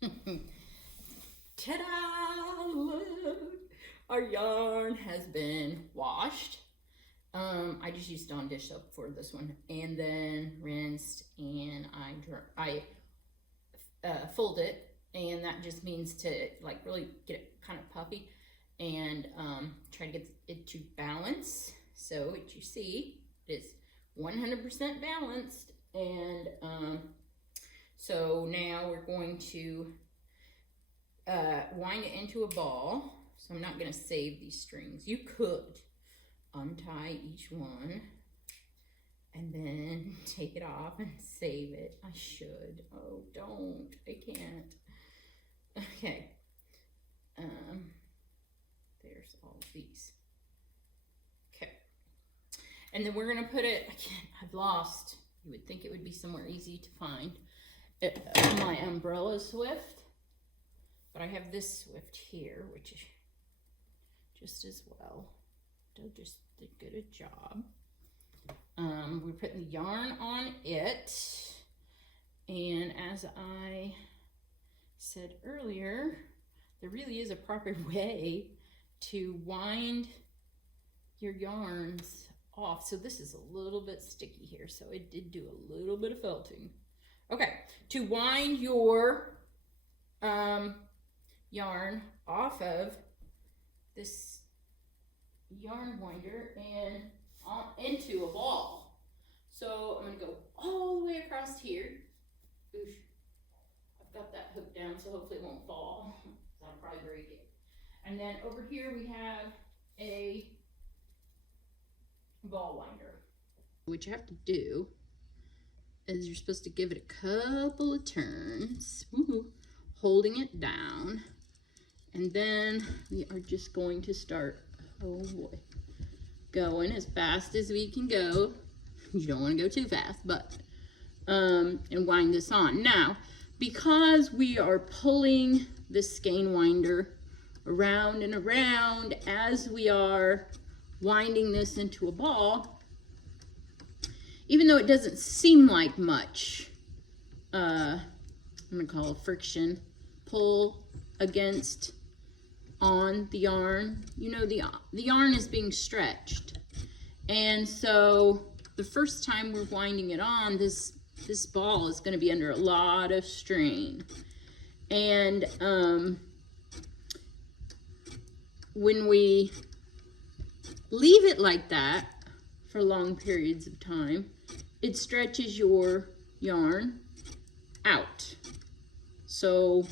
Ta-da! Look, our yarn has been washed. I just used Dawn dish soap for this one, and then rinsed, and I fold it, and that just means to like really get it kind of puffy, and try to get it to balance. So what you see is 100% balanced, and so now we're going to wind it into a ball. So I'm not going to save these strings. You could untie each one and then take it off and save it. I should. Oh, don't. I can't. Okay. There's all of these. Okay. And then we're going to put it, I've lost. You would think it would be somewhere easy to find. My umbrella Swift. But I have this Swift here, which is just as well. Doug just did good a job. We're putting the yarn on it. And as I said earlier, there really is a proper way to wind your yarns off. So this is a little bit sticky here, so it did do a little bit of felting. Okay, to wind your yarn off of this yarn winder and into a ball. So I'm going to go all the way across here. Oof. I've got that hook down, so hopefully it won't fall. I'll probably break it. And then over here we have a ball winder. What you have to do is you're supposed to give it a couple of turns, holding it down. And then we are just going to start, oh boy, going as fast as we can go. You don't want to go too fast, but, and wind this on. Now, because we are pulling this skein winder around and around as we are winding this into a ball, even though it doesn't seem like much, I'm going to call it friction, pull against on the yarn, you know, the yarn is being stretched. And so the first time we're winding it on, this ball is going to be under a lot of strain. And when we leave it like that for long periods of time, it stretches your yarn out. So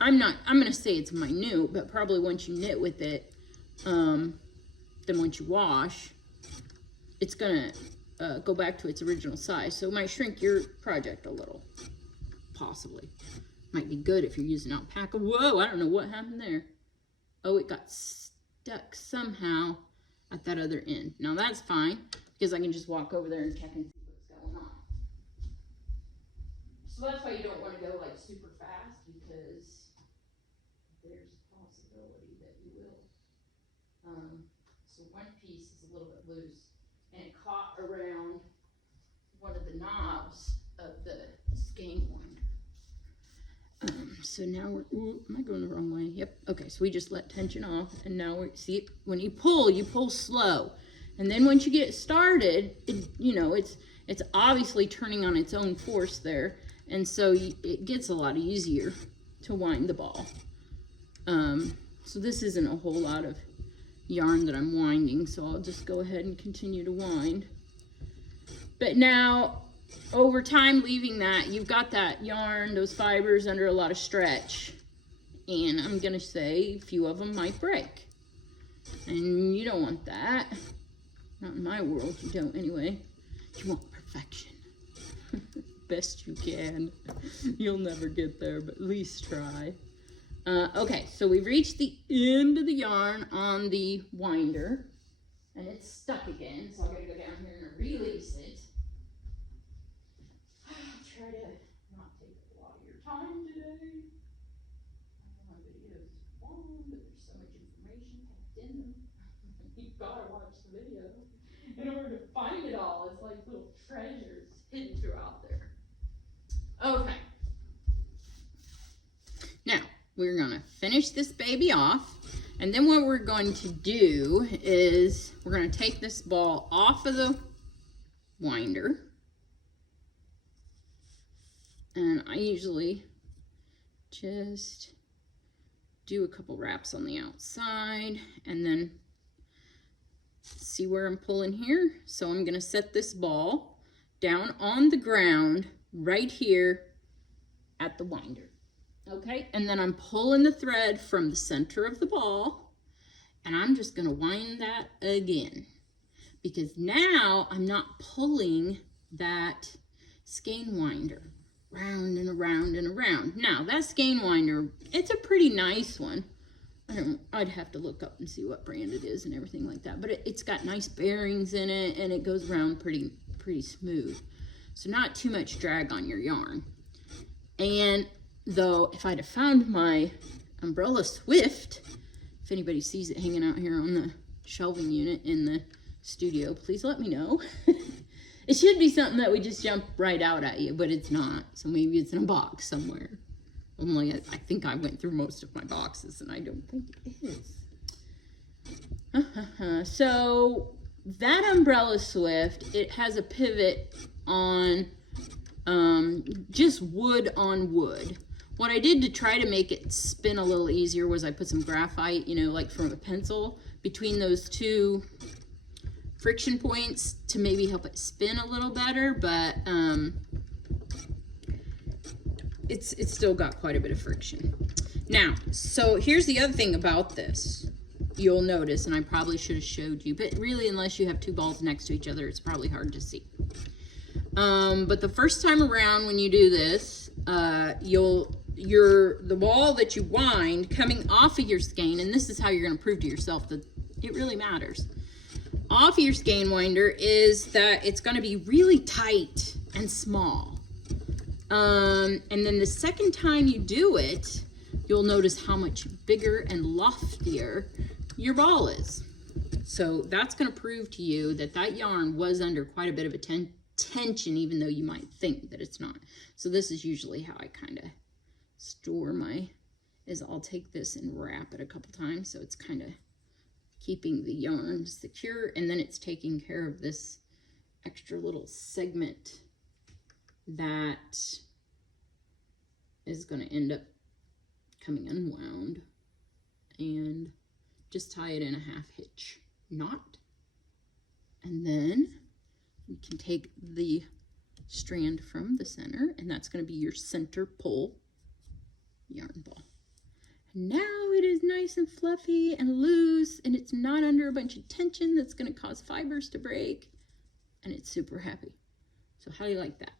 I'm going to say it's minute, but probably once you knit with it, then once you wash, it's going to go back to its original size. So it might shrink your project a little, possibly. Might be good if you're using alpaca. Whoa, I don't know what happened there. Oh, it got stuck somehow at that other end. Now that's fine, because I can just walk over there and check and see what's going on. So that's why you don't want to go like super fast, because there's a possibility that you will. So one piece is a little bit loose, and it caught around one of the knobs of the skein winder. So now we're, ooh, am I going the wrong way? Yep. Okay, so we just let tension off, and now we see, when you pull slow, and then once you get started, you know, it's obviously turning on its own force there, and so it gets a lot easier to wind the ball. So this isn't a whole lot of yarn that I'm winding, so I'll just go ahead and continue to wind. But now, over time leaving that, you've got that yarn, those fibers under a lot of stretch, and I'm gonna say a few of them might break, and you don't want that. Not in my world, you don't anyway. You want perfection. Best you can. You'll never get there, but at least try. Okay, so we've reached the end of the yarn on the winder, and it's stuck again, so I gotta go down here and release it. Try to not take a lot of your time today. I know my videos are long, but there's so much information packed in them. You've gotta watch the video in order to find it all. It's like little treasures hidden throughout there. Okay. we're gonna finish this baby off. And then what we're going to do is we're gonna take this ball off of the winder. And I usually just do a couple wraps on the outside and then see where I'm pulling here. So I'm gonna set this ball down on the ground right here at the winder. Okay, and then I'm pulling the thread from the center of the ball, and I'm just gonna wind that again, because now I'm not pulling that skein winder round and around and around. Now that skein winder, it's a pretty nice one. I'd have to look up and see what brand it is and everything like that, but it's got nice bearings in it, and it goes around pretty smooth. So not too much drag on your yarn. And though, if I'd have found my umbrella Swift, if anybody sees it hanging out here on the shelving unit in the studio, please let me know. It should be something that would just jump right out at you, but it's not. So maybe it's in a box somewhere. Only I think I went through most of my boxes, and I don't think it is. So that umbrella Swift, it has a pivot on just wood on wood. What I did to try to make it spin a little easier was I put some graphite, you know, like from a pencil, between those two friction points to maybe help it spin a little better, but it's still got quite a bit of friction. Now, so here's the other thing about this. You'll notice, and I probably should have showed you, but really, unless you have two balls next to each other, it's probably hard to see. But the first time around when you do this, the ball that you wind coming off of your skein, and this is how you're going to prove to yourself that it really matters. Off of your skein winder is that it's going to be really tight and small. And then the second time you do it, you'll notice how much bigger and loftier your ball is. So that's going to prove to you that that yarn was under quite a bit of a tension, even though you might think that it's not. So this is usually how I kind of store is I'll take this and wrap it a couple times, so it's kind of keeping the yarn secure, and then it's taking care of this extra little segment that is going to end up coming unwound, and just tie it in a half hitch knot. And then you can take the strand from the center, and that's going to be your center pull yarn ball. And now it is nice and fluffy and loose, and it's not under a bunch of tension that's going to cause fibers to break, and it's super happy. So how do you like that?